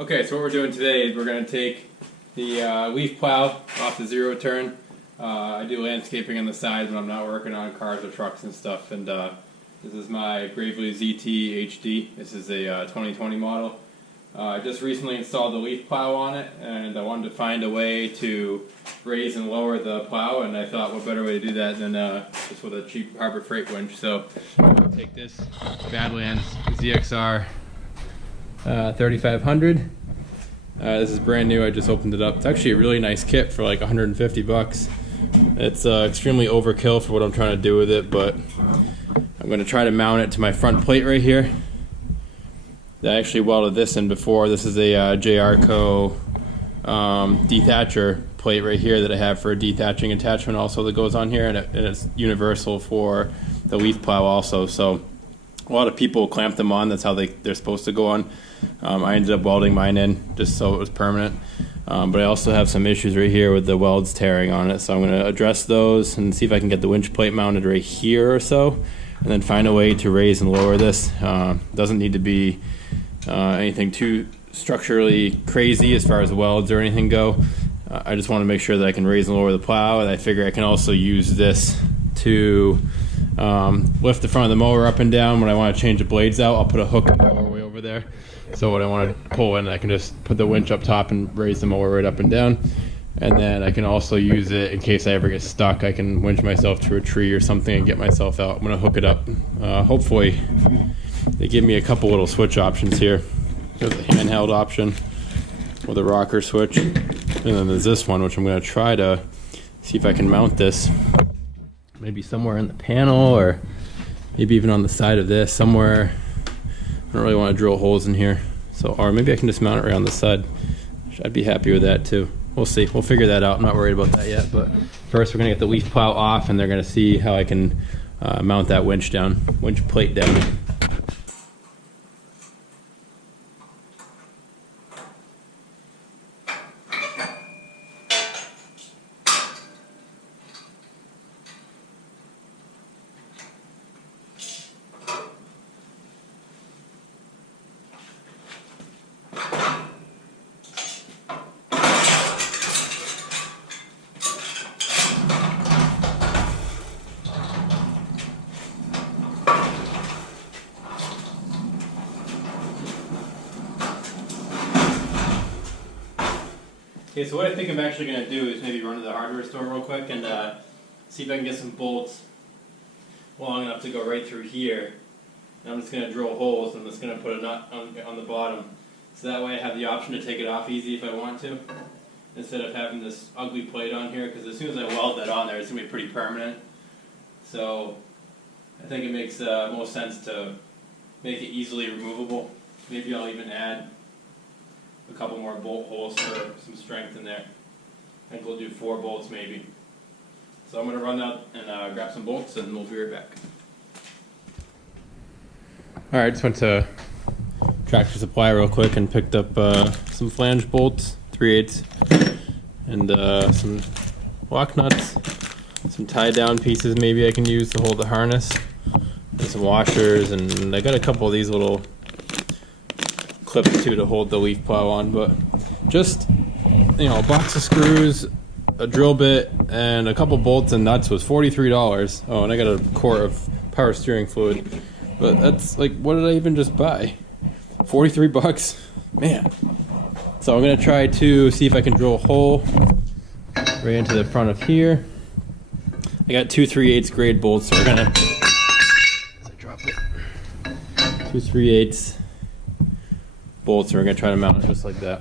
Okay, so what we're doing today is we're going to take the leaf plow off the zero turn. I do landscaping on the side when I'm not working on cars or trucks and stuff. And this is my Gravely ZT HD. This is a 2020 model. I just recently installed the leaf plow on it, and I wanted to find a way to raise and lower the plow, and I thought what better way to do that than just with a cheap Harbor Freight winch. So I'm going to take this Badlands ZXR 3500. This is brand new. I just opened it up. It's actually a really nice kit for like 150 bucks. It's extremely overkill for what I'm trying to do with it, but I'm going to try to mount it to my front plate right here. I actually welded this in before. This is a JR-Co dethatcher plate right here that I have for a dethatching attachment also that goes on here, and it's universal for the leaf plow also. So a lot of people clamp them on. That's how they're supposed to go on. I ended up welding mine in just so it was permanent. But I also have some issues right here with the welds tearing on it. So I'm going to address those and see if I can get the winch plate mounted right here or so, and then find a way to raise and lower this. Doesn't need to be anything too structurally crazy as far as welds or anything go. I just want to make sure that I can raise and lower the plow, and I figure I can also use this to lift the front of the mower up and down. When I want to change the blades out, I'll put a hook in the mower way over there. So when I want to pull in, I can just put the winch up top and raise the mower right up and down. And then I can also use it in case I ever get stuck. I can winch myself to a tree or something and get myself out. I'm going to hook it up. Hopefully they give me a couple little switch options here. There's a handheld option with a rocker switch. And then there's this one, which I'm going to try to see if I can mount this. Maybe somewhere in the panel, or maybe even on the side of this somewhere. I don't really want to drill holes in here. So, or maybe I can just mount it right on the side. I'd be happy with that too. We'll see. We'll figure that out. I'm not worried about that yet. But first we're going to get the leaf plow off, and they're going to see how I can mount that winch plate down. Okay, so what I think I'm actually going to do is maybe run to the hardware store real quick and see if I can get some bolts long enough to go right through here. And I'm just going to drill holes, and I'm just going to put a nut on the bottom. So that way I have the option to take it off easy if I want to, instead of having this ugly plate on here, because as soon as I weld that on there, it's going to be pretty permanent. So I think it makes most sense to make it easily removable. Maybe I'll even add a couple more bolt holes for some strength in there. I think we'll do 4 bolts maybe. So I'm going to run out and grab some bolts, and we'll be right back. Alright, just went to Tractor Supply real quick and picked up some flange bolts, 3/8, and some lock nuts, some tie down pieces maybe I can use to hold the harness, and some washers, and I got a couple of these little clips too to hold the leaf plow on. But just, a box of screws, a drill bit, and a couple bolts and nuts was $43. Oh, and I got a quart of power steering fluid. But that's like, what did I even just buy? 43 bucks? Man. So I'm gonna try to see if I can drill a hole right into the front of here. I got 2 3/8 grade bolts, so we're gonna, as I drop it, 2 3/8 bolts, and we're going to try to mount it just like that.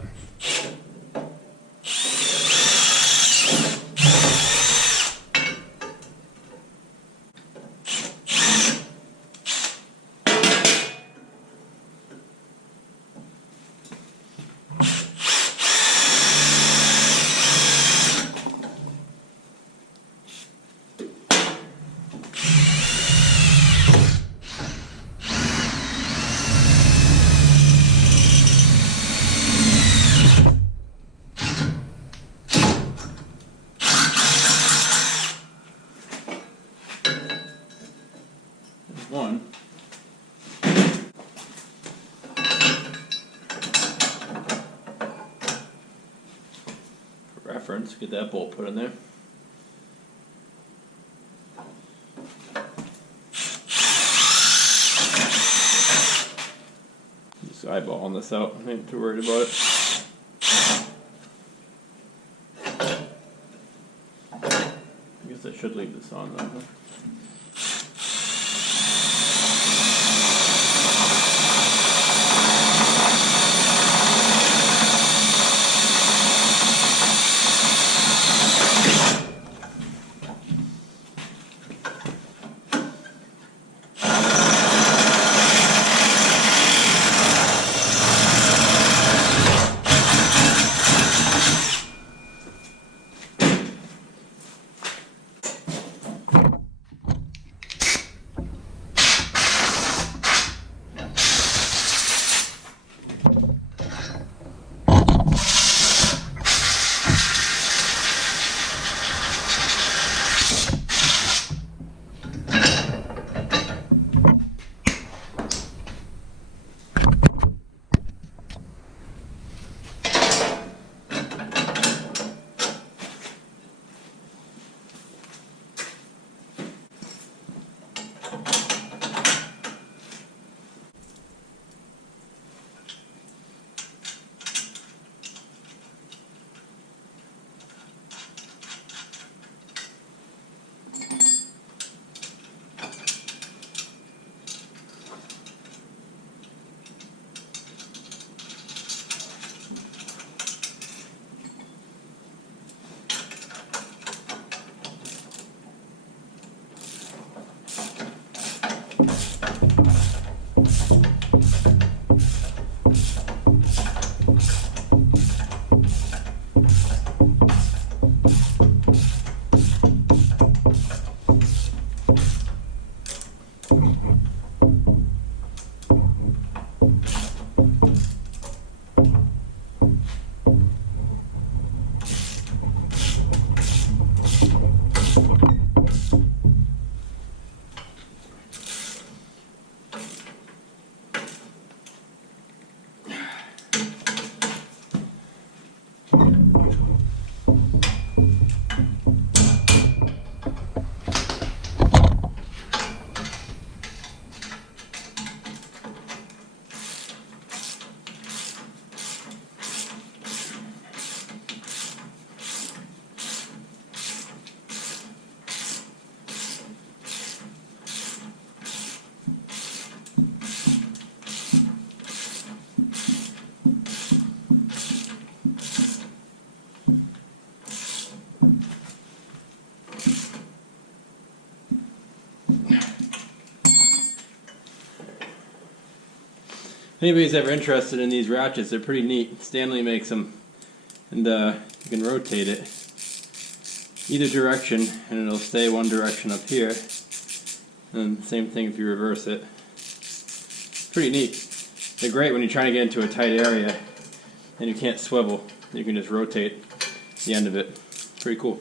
reference. Get that bolt put in there. Just eyeballing this out. I ain't too worried about it. I guess I should leave this on though. Huh? If anybody's ever interested in these ratchets, they're pretty neat. Stanley makes them, and you can rotate it either direction, and it'll stay one direction up here. And same thing if you reverse it. Pretty neat. They're great when you're trying to get into a tight area and you can't swivel. You can just rotate the end of it. Pretty cool.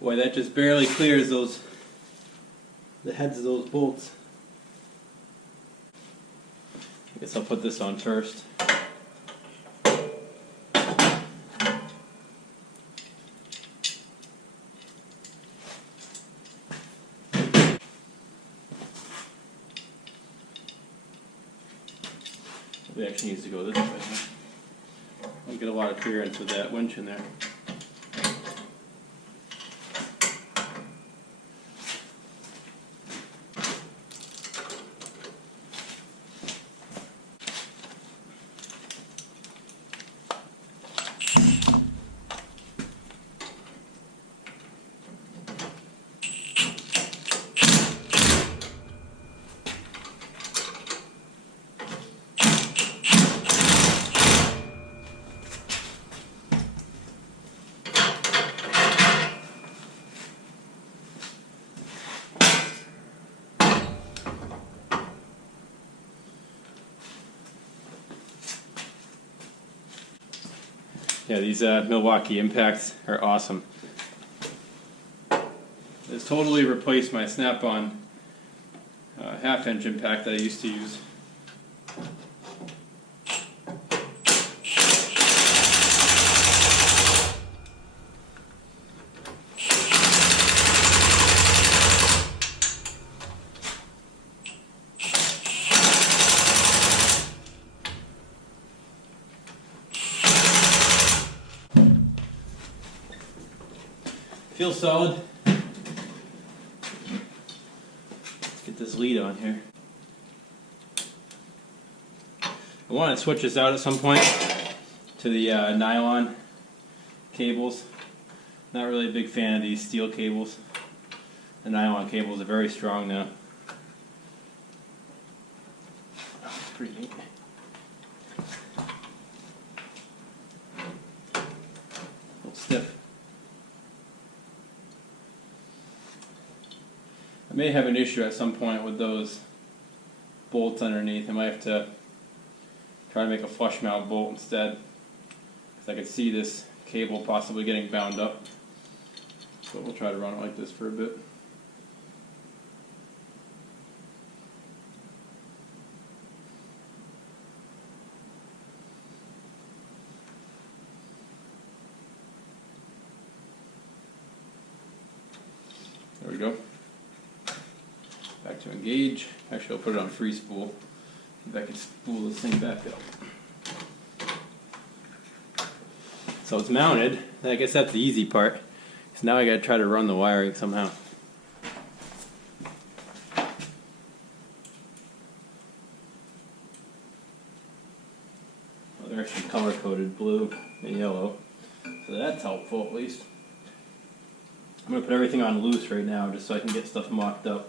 Boy, that just barely clears the heads of those bolts. I guess I'll put this on first. It actually needs to go this way. I'll get a lot of clearance with that winch in there. Yeah, these Milwaukee impacts are awesome. It's totally replaced my snap-on half-inch impact that I used to use. Feels solid. Get this lead on here. I want to switch this out at some point to the nylon cables. Not really a big fan of these steel cables. The nylon cables are very strong now. Oh, it's pretty neat. A little stiff. I may have an issue at some point with those bolts underneath. I might have to try to make a flush mount bolt instead, because I could see this cable possibly getting bound up. So we'll try to run it like this for a bit. There we go. Back to engage. Actually, I'll put it on free spool. See if I can spool this thing back up. So it's mounted. I guess that's the easy part. So now I gotta try to run the wiring somehow. Well, they're actually color coded blue and yellow. So that's helpful at least. I'm gonna put everything on loose right now just so I can get stuff mocked up.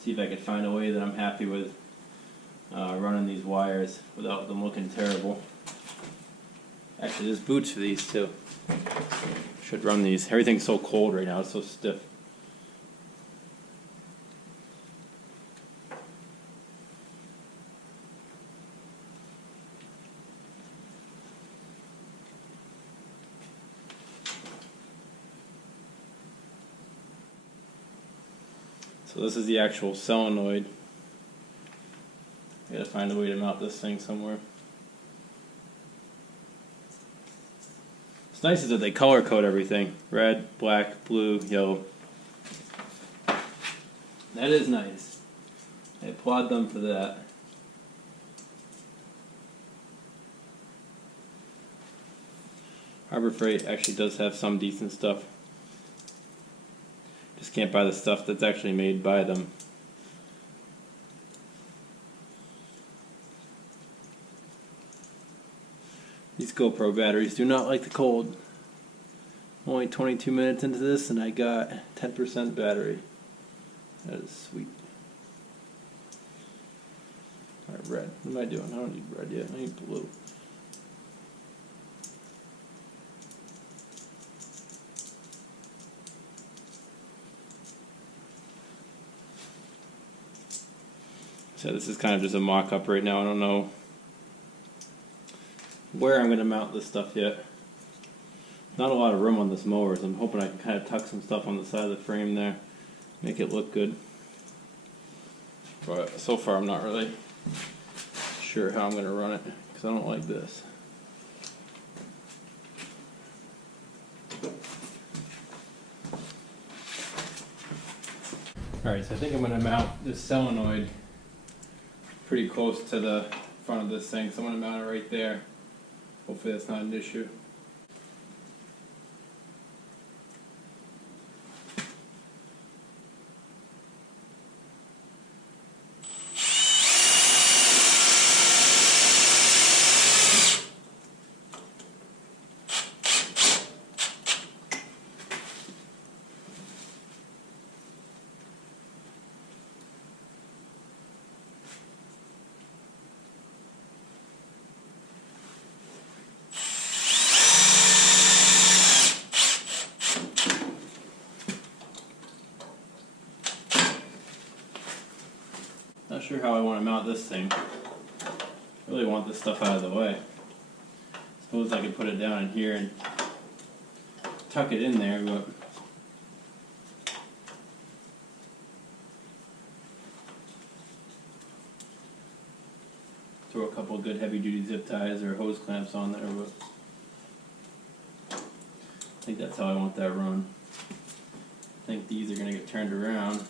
See if I could find a way that I'm happy with running these wires without them looking terrible. Actually, there's boots for these too. Should run these. Everything's so cold right now, it's so stiff. So this is the actual solenoid. I gotta find a way to mount this thing somewhere. What's nice is that they color code everything. Red, black, blue, yellow. That is nice. I applaud them for that. Harbor Freight actually does have some decent stuff. Just can't buy the stuff that's actually made by them. These GoPro batteries do not like the cold. Only 22 minutes into this and I got 10% battery. That is sweet. Alright, red. What am I doing? I don't need red yet. I need blue. So this is kind of just a mock-up right now. I don't know where I'm going to mount this stuff yet. Not a lot of room on this mower, so I'm hoping I can kind of tuck some stuff on the side of the frame there, make it look good. But so far I'm not really sure how I'm going to run it, because I don't like this. Alright, so I think I'm going to mount this solenoid pretty close to the front of this thing, so I'm going to mount it right there. Hopefully that's not an issue. Not sure how I want to mount this thing. I really want this stuff out of the way. Suppose I could put it down in here and tuck it in there, but throw a couple of good heavy-duty zip ties or hose clamps on there, but I think that's how I want that run. I think these are going to get turned around.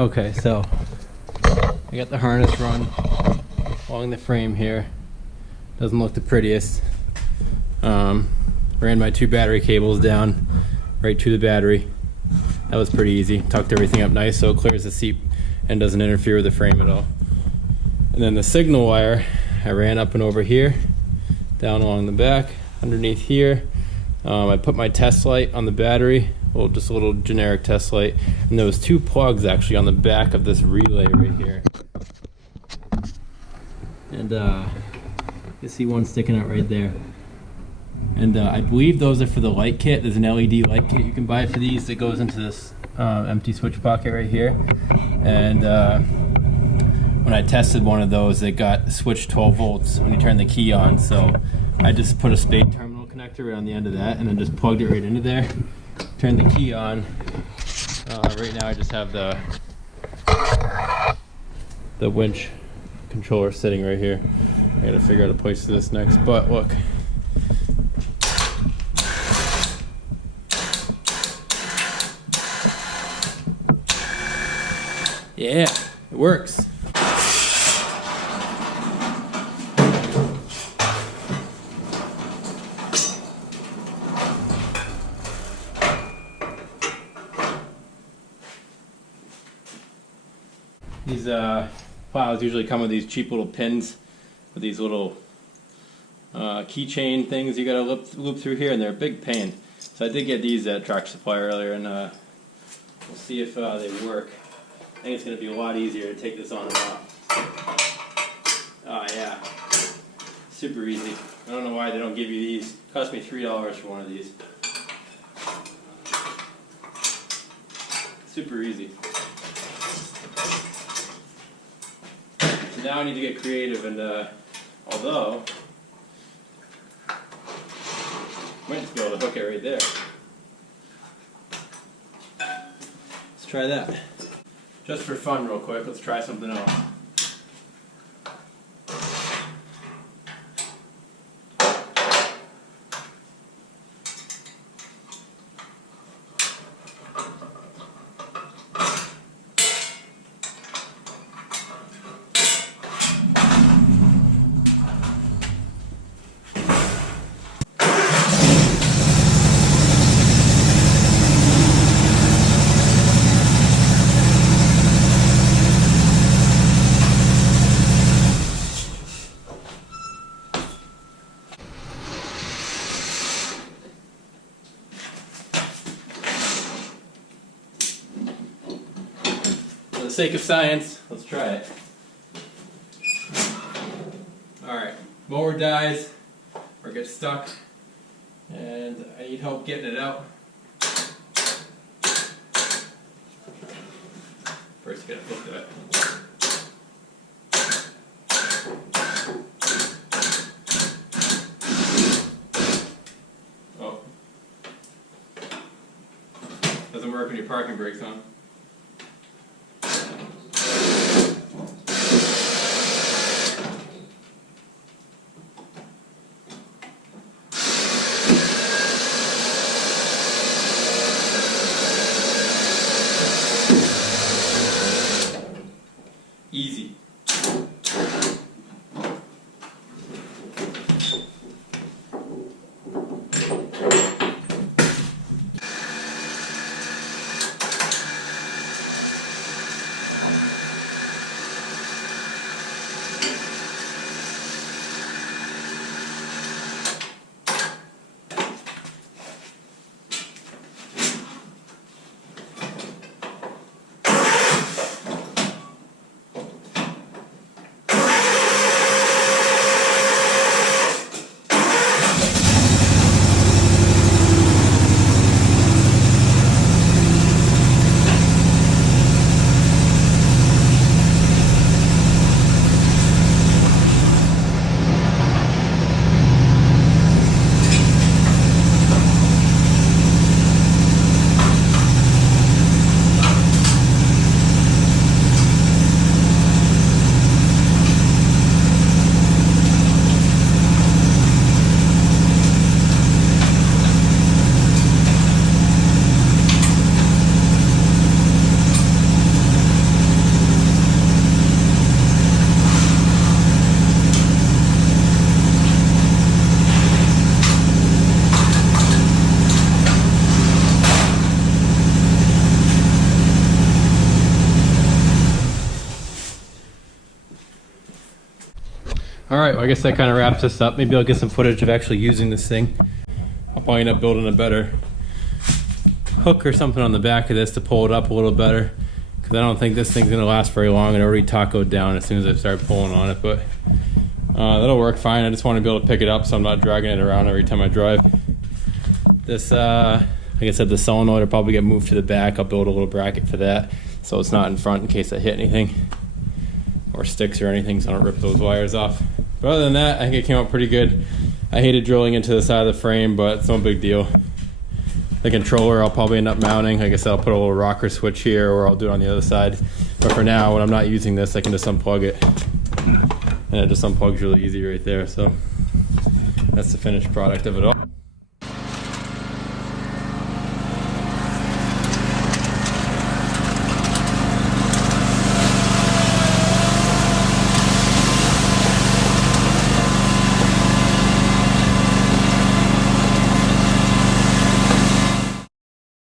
Okay, so I got the harness run along the frame here. Doesn't look the prettiest. Ran my 2 battery cables down right to the battery. That was pretty easy. Tucked everything up nice so it clears the seat and doesn't interfere with the frame at all. And then the signal wire, I ran up and over here, down along the back, underneath here. I put my test light on the battery. Well, just a little generic test light, and there was 2 plugs actually on the back of this relay right here, and you see one sticking out right there, and I believe those are for the light kit. There's an LED light kit you can buy for these that goes into this empty switch pocket right here, and when I tested one of those, it got switched 12 volts when you turn the key on, so I just put a spade terminal connector right on the end of that and then just plugged it right into there. Turn the key on. Right now I just have the winch controller sitting right here. I gotta figure out a place for this next, but look. Yeah, it works. These plows usually come with these cheap little pins with these little keychain things you gotta loop through here, and they're a big pain. So I did get these at Tractor Supply earlier, and we'll see if they work. I think it's gonna be a lot easier to take this on and off. Oh yeah, super easy. I don't know why they don't give you these. It cost me $3 for one of these. Super easy. Now I need to get creative, and although I might just be able to hook it right there. Let's try that. Just for fun real quick, let's try something else. For the sake of science, let's try it. Alright, mower dies or gets stuck, and I need help getting it out. First, you gotta flip that. Oh. Doesn't work when your parking brake's on. right, well, I guess that kind of wraps this up. Maybe I'll get some footage of actually using this thing. I'll probably end up building a better hook or something on the back of this to pull it up a little better, because I don't think this thing's gonna last very long. It already tacoed down as soon as I start pulling on it, but that'll work fine. I just want to be able to pick it up so I'm not dragging it around every time I drive. This, like I said, the solenoid will probably get moved to the back. I'll build a little bracket for that so it's not in front in case I hit anything or sticks or anything, so I don't rip those wires off. But other than that, I think it came out pretty good. I hated drilling into the side of the frame, but it's no big deal. The controller I'll probably end up mounting. Like I said, I'll put a little rocker switch here, or I'll do it on the other side. But for now, when I'm not using this, I can just unplug it. And it just unplugs really easy right there. So that's the finished product of it all.